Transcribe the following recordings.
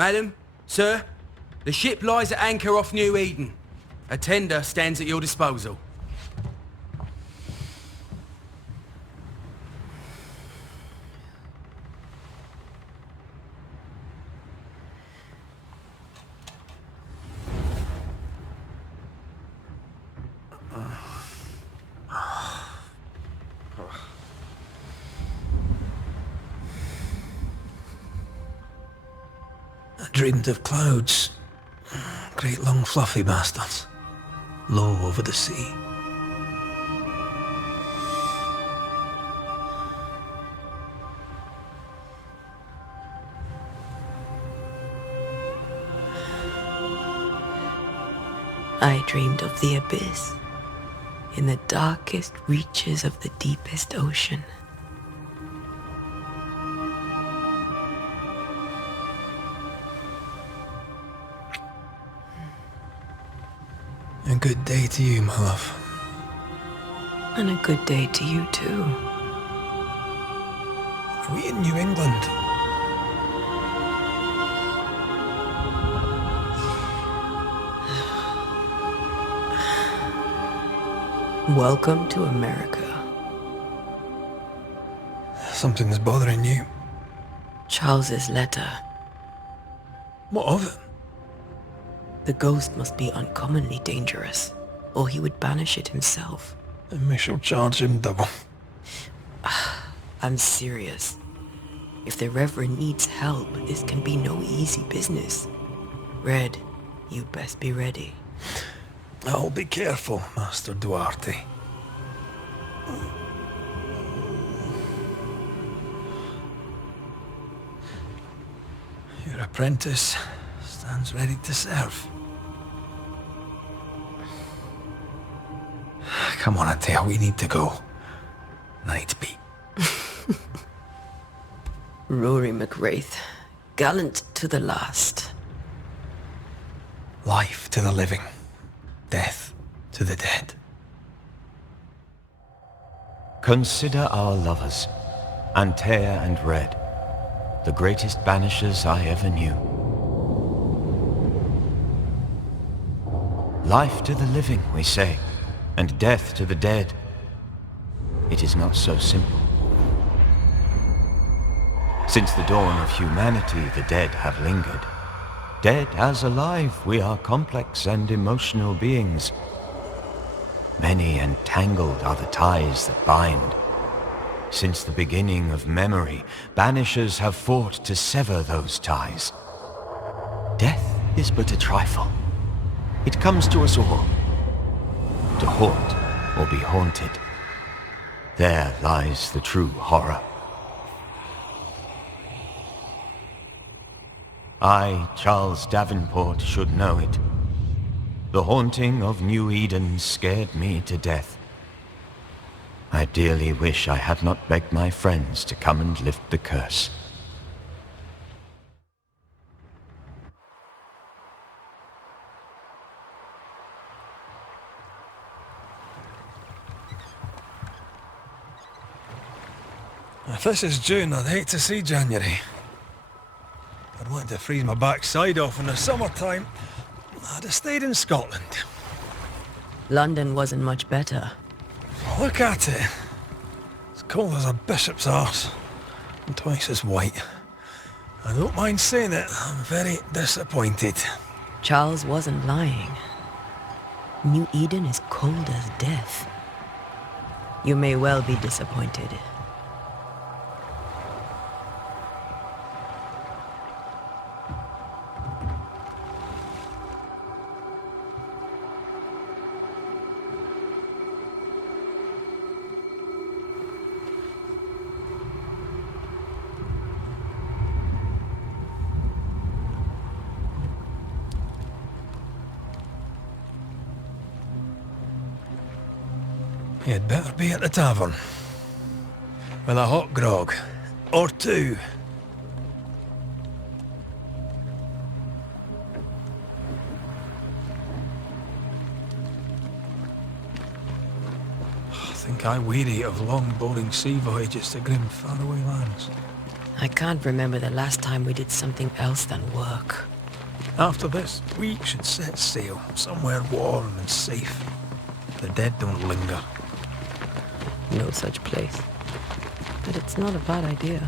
Madam, sir, the ship lies at anchor off New Eden. A tender stands at your disposal. I dreamed of clouds. Great long fluffy bastards. Low over the sea. I dreamed of the abyss, in the darkest reaches of the deepest ocean. A good day to you, my love. And a good day to you too. Are we in New England? Welcome to America. Something's bothering you. Charles's letter. What of it? The ghost must be uncommonly dangerous, or he would banish it himself. And we shall charge him double. I'm serious. If the Reverend needs help, this can be no easy business. Red, you'd best be ready. I'll be careful, Master Duarte. Your apprentice stands ready to serve. Come on, Atea, we need to go. Night be. Rory McWraith, gallant to the last. Life to the living. Death to the dead. Consider our lovers, Antea and Red, the greatest banishers I ever knew. Life to the living, we say, and death to the dead. It is not so simple. Since the dawn of humanity, the dead have lingered. Dead as alive, we are complex and emotional beings. Many and tangled are the ties that bind. Since the beginning of memory, banishers have fought to sever those ties. Death is but a trifle. It comes to us all. To haunt or be haunted. There lies the true horror. I, Charles Davenport, should know it. The haunting of New Eden scared me to death. I dearly wish I had not begged my friends to come and lift the curse. If this is June, I'd hate to see January. I'd want to freeze my backside off in the summertime. I'd have stayed in Scotland. London wasn't much better. Look at it. As cold as a bishop's arse. And twice as white. I don't mind saying it, I'm very disappointed. Charles wasn't lying. New Eden is cold as death. You may well be disappointed. You'd better be at the tavern. With a hot grog. Or two. I think I weary of long, boring sea voyages to grim, faraway lands. I can't remember the last time we did something else than work. After this, we should set sail somewhere warm and safe. The dead don't linger. No such place. But it's not a bad idea.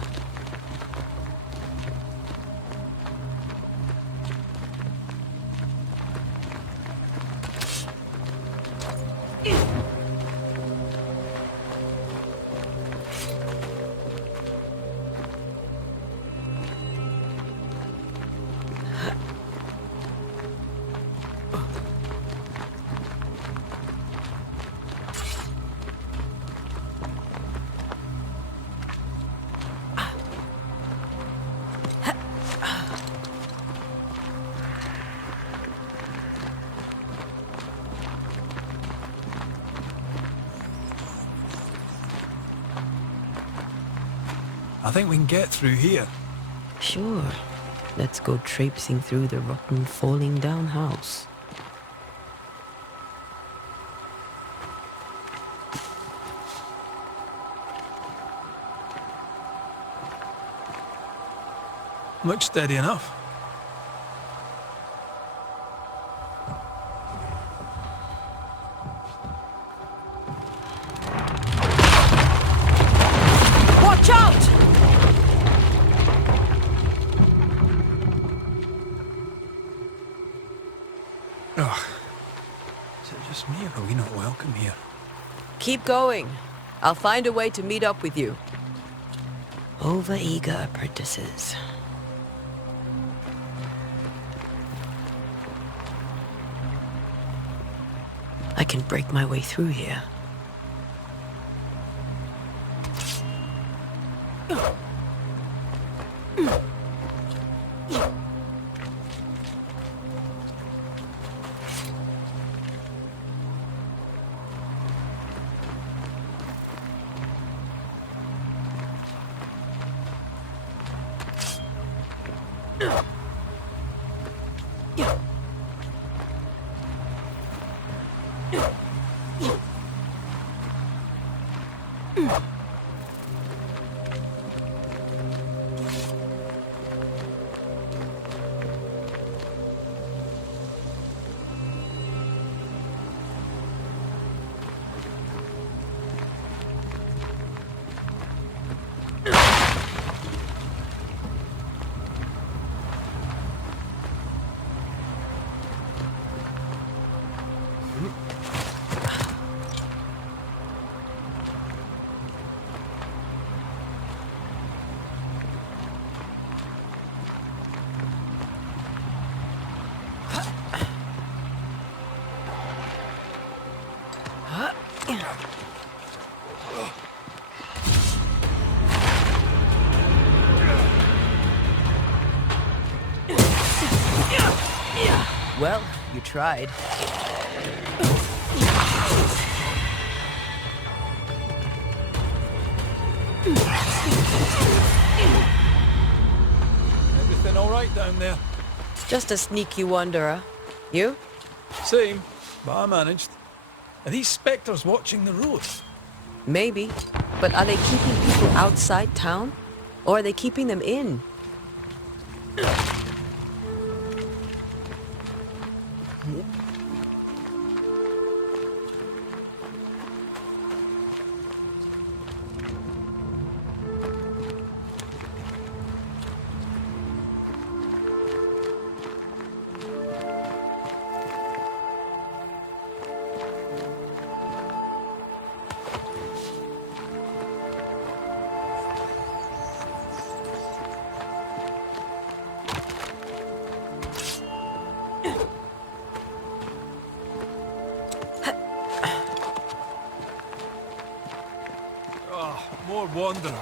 I think we can get through here. Sure. Let's go traipsing through the rotten, falling down house. Looks steady enough. Watch out! Ugh. Is it just me, or are we not welcome here? Keep going. I'll find a way to meet up with you. Over-eager apprentices. I can break my way through here. Well, you tried. Everything all right down there? Just a sneaky wanderer. You? Same, but I managed. Are these spectres watching the road? Maybe. But are they keeping people outside town? Or are they keeping them in? More wanderers.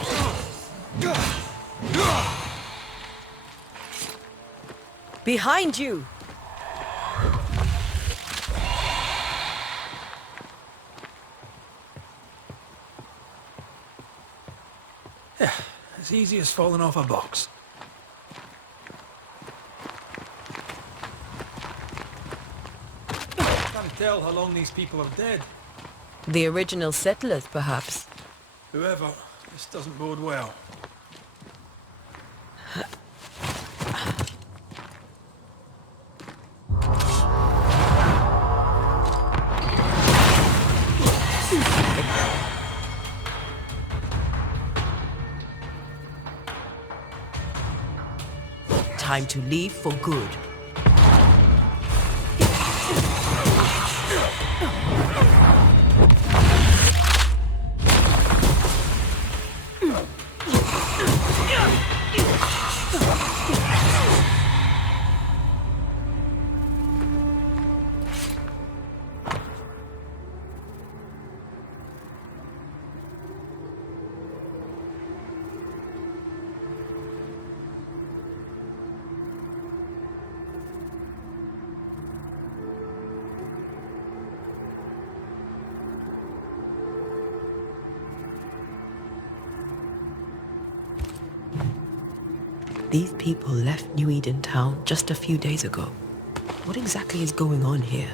Behind you! Yeah, as easy as falling off a box. Can't tell how long these people are dead. The original settlers, perhaps. Whoever, this doesn't bode well. Time to leave for good. These people left New Eden town just a few days ago. What exactly is going on here?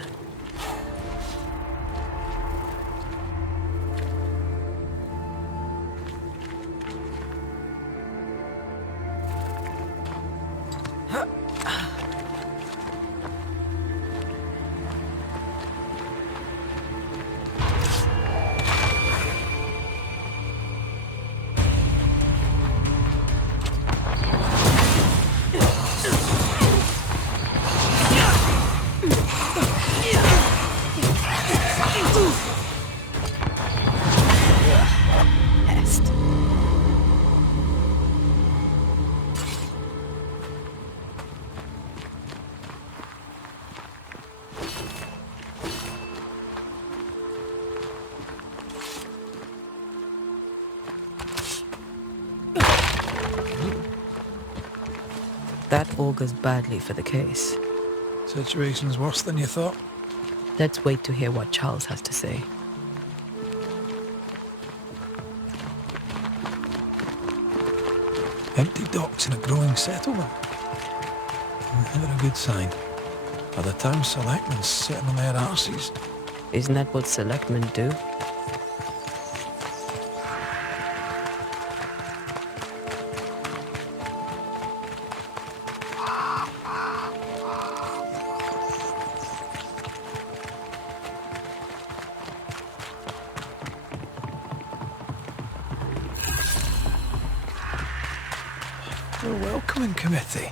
That augurs badly for the case. Situation's worse than you thought. Let's wait to hear what Charles has to say. Empty docks in a growing settlement. Never a good sign. Are the town selectmen sitting on their arses? Isn't that what selectmen do? A welcoming committee.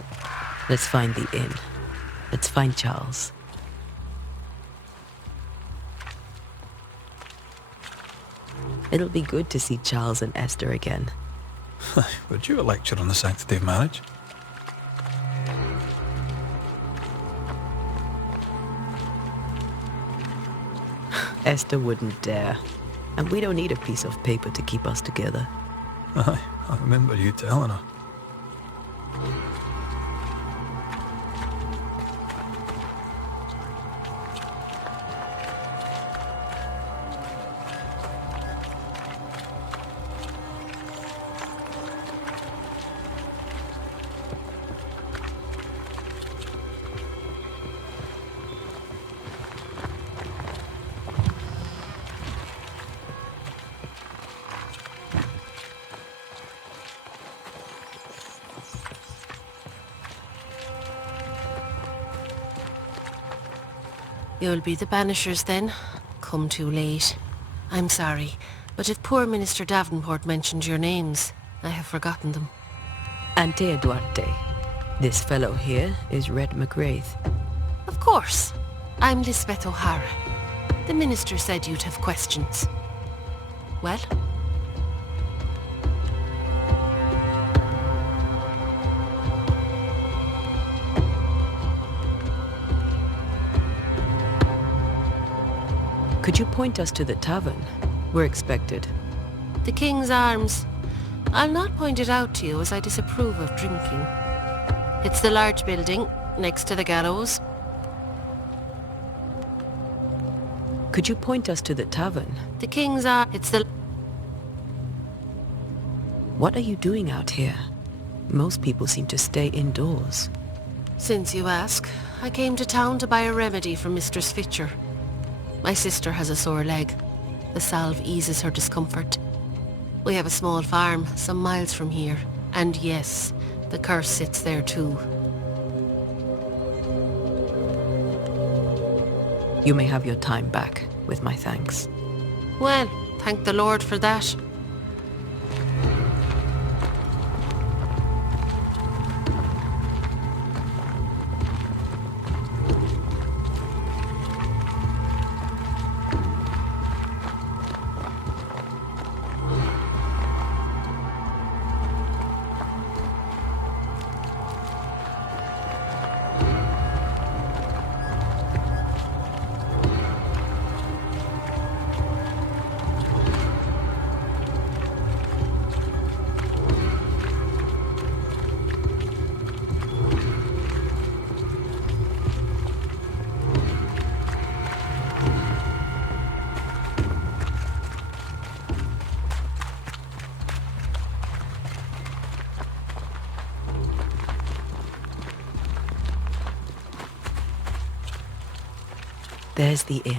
Let's find the inn. Let's find Charles. It'll be good to see Charles and Esther again. Would you a lecture on the sanctity of marriage? Esther wouldn't dare. And we don't need a piece of paper to keep us together. Aye, I remember you telling her. You'll be the Banishers then? Come too late. I'm sorry, but if poor Minister Davenport mentioned your names, I have forgotten them. Ante Duarte. This fellow here is Red McGrath. Of course. I'm Lisbeth O'Hara. The Minister said you'd have questions. Well? Could you point us to the tavern? We're expected. The King's Arms. I'll not point it out to you as I disapprove of drinking. It's the large building, next to the gallows. Could you point us to the tavern? The King's Arms. It's the... What are you doing out here? Most people seem to stay indoors. Since you ask, I came to town to buy a remedy for Mistress Fitcher. My sister has a sore leg. The salve eases her discomfort. We have a small farm, some miles from here. And yes, The curse sits there too. You may have your time back, with my thanks. Well, thank the Lord for that. There's the inn.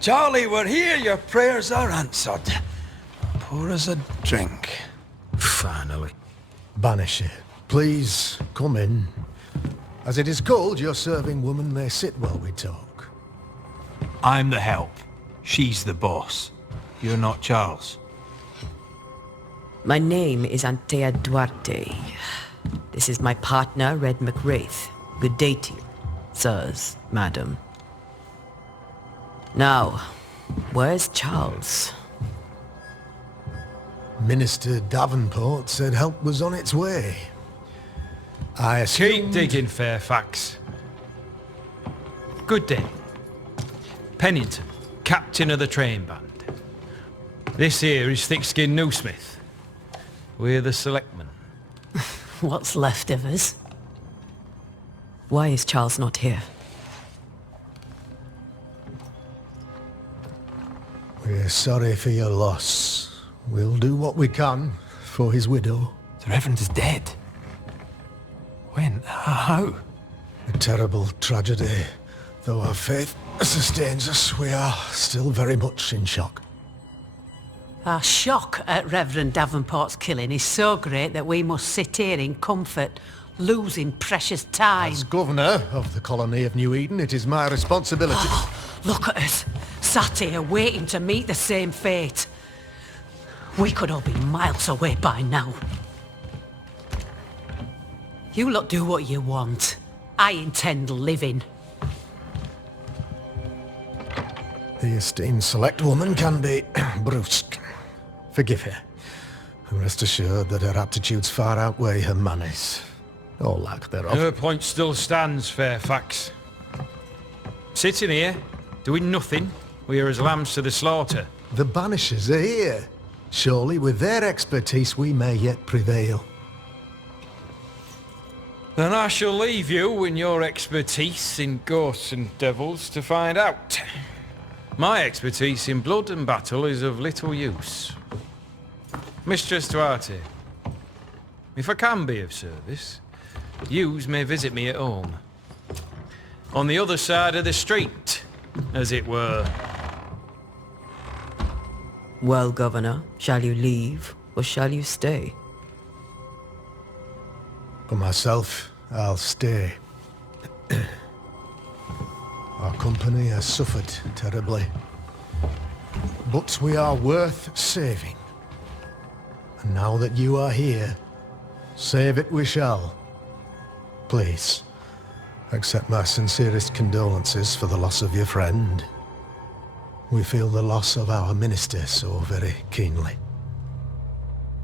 Charlie, we're here. Your prayers are answered. Pour us a drink. Finally. Banisher, please come in. As it is called, your serving woman may sit while we talk. I'm the help. She's the boss. You're not Charles. My name is Antea Duarte. This is my partner, Red McWraith. Good day to you, sirs, madam. Now, where's Charles? Minister Davenport said help was on its way. I assumed... Keep digging, Fairfax. Good day. Pennington, captain of the train band. This here is Thick-Skinned Newsmith. We're the selectmen. What's left of us? Why is Charles not here? We're sorry for your loss. We'll do what we can for his widow. The Reverend is dead. When? How? A terrible tragedy. Though our faith sustains us, we are still very much in shock. Our shock at Reverend Davenport's killing is so great that we must sit here in comfort, losing precious time. As governor of the colony of New Eden, it is my responsibility... Look at us, sat here waiting to meet the same fate. We could all be miles away by now. You lot do what you want. I intend living. The esteemed select woman can be brusque. Forgive her. And rest assured that her aptitudes far outweigh her manners. Or lack thereof. Her point still stands, Fairfax. Sitting here, doing nothing, we are as lambs to the slaughter. The Banishers are here. Surely with their expertise we may yet prevail. Then I shall leave you and your expertise in ghosts and devils to find out. My expertise in blood and battle is of little use. Mistress Duarte, if I can be of service, yous may visit me at home. On the other side of the street, as it were. Well, Governor, shall you leave, or shall you stay? For myself, I'll stay. Our company has suffered terribly. But we are worth saving. And now that you are here, save it we shall. Please, accept my sincerest condolences for the loss of your friend. We feel the loss of our minister so very keenly.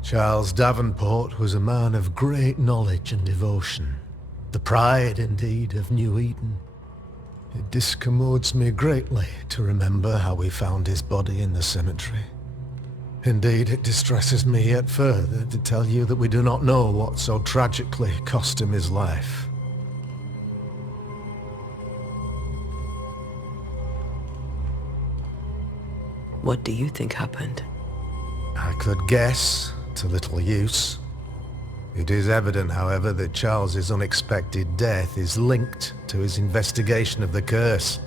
Charles Davenport was a man of great knowledge and devotion. The pride, indeed, of New Eden. It discommodes me greatly to remember how we found his body in the cemetery. Indeed, it distresses me yet further to tell you that we do not know what so tragically cost him his life. What do you think happened? I could guess, to little use. It is evident, however, that Charles's unexpected death is linked to his investigation of the curse.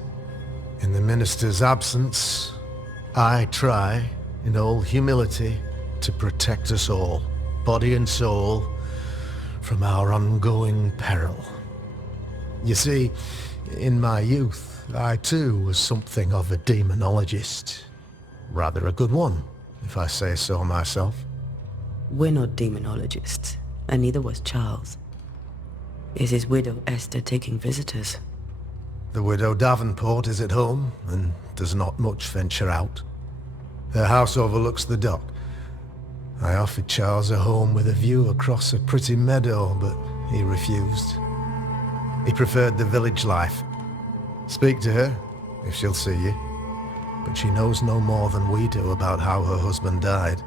In the minister's absence, I try, in all humility, to protect us all, body and soul, from our ongoing peril. You see, in my youth, I too was something of a demonologist. Rather a good one, if I say so myself. We're not demonologists, and neither was Charles. Is his widow Esther taking visitors? The widow Davenport is at home, and does not much venture out. Her house overlooks the dock. I offered Charles a home with a view across a pretty meadow, but he refused. He preferred the village life. Speak to her, if she'll see you. But she knows no more than we do about how her husband died.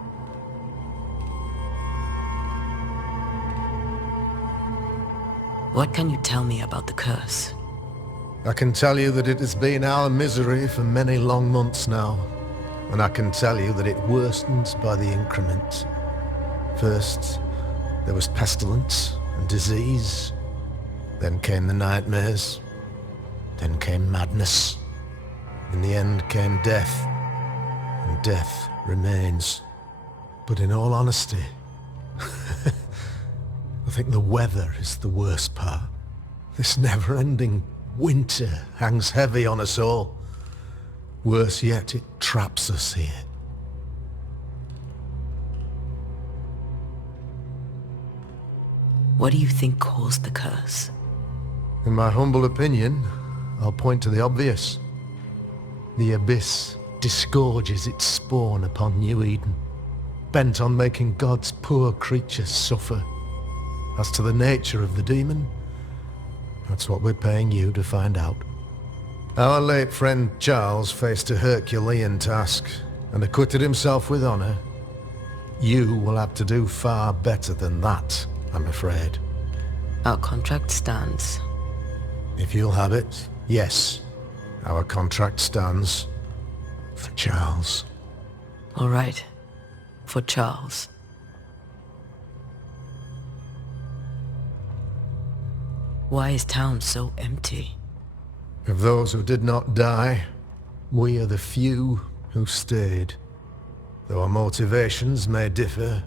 What can you tell me about the curse? I can tell you that it has been our misery for many long months now. And I can tell you that it worsens by the increment. First, there was pestilence and disease. Then came the nightmares. Then came madness. In the end came death. And death remains. But in all honesty, I think the weather is the worst part. This never-ending winter hangs heavy on us all. Worse yet, it traps us here. What do you think caused the curse? In my humble opinion, I'll point to the obvious. The Abyss disgorges its spawn upon New Eden, bent on making God's poor creatures suffer. As to the nature of the demon, that's what we're paying you to find out. Our late friend Charles faced a Herculean task and acquitted himself with honor. You will have to do far better than that, I'm afraid. Our contract stands. If you'll have it, yes. Our contract stands for Charles. All right. For Charles. Why is town so empty? Of those who did not die, we are the few who stayed. Though our motivations may differ,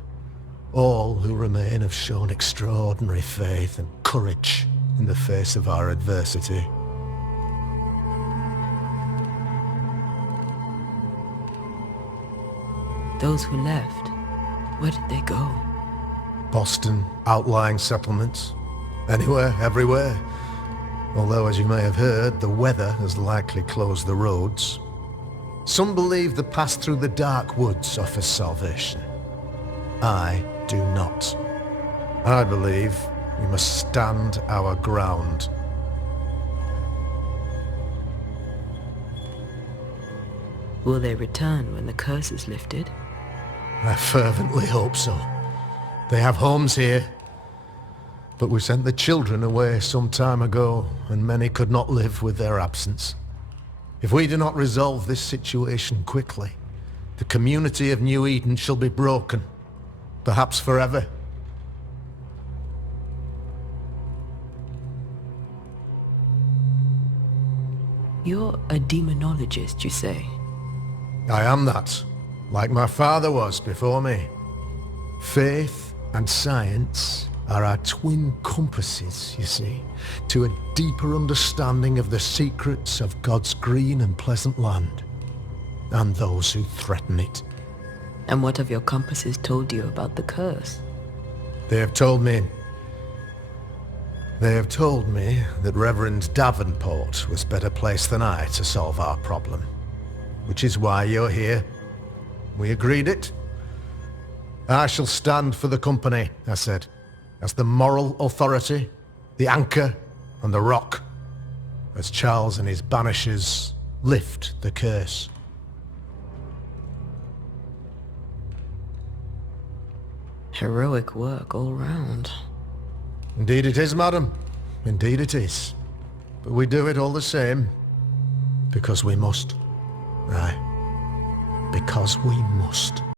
all who remain have shown extraordinary faith and courage in the face of our adversity. Those who left, where did they go? Boston, outlying settlements. Anywhere, everywhere. Although, as you may have heard, the weather has likely closed the roads. Some believe the path through the dark woods offers salvation. I do not. I believe we must stand our ground. Will they return when the curse is lifted? I fervently hope so. They have homes here. But we sent the children away some time ago, and many could not live with their absence. If we do not resolve this situation quickly, the community of New Eden shall be broken, perhaps forever. You're a demonologist, you say? I am that, like my father was before me. Faith and science are our twin compasses, you see, to a deeper understanding of the secrets of God's green and pleasant land, and those who threaten it. And what have your compasses told you about the curse? They have told me that Reverend Davenport was better placed than I to solve our problem. Which is why you're here. We agreed it. I shall stand for the company, I said, as the moral authority, the anchor, and the rock, as Charles and his Banishers lift the curse. Heroic work all round. Indeed it is, madam. Indeed it is. But we do it all the same, because we must. Aye, because we must.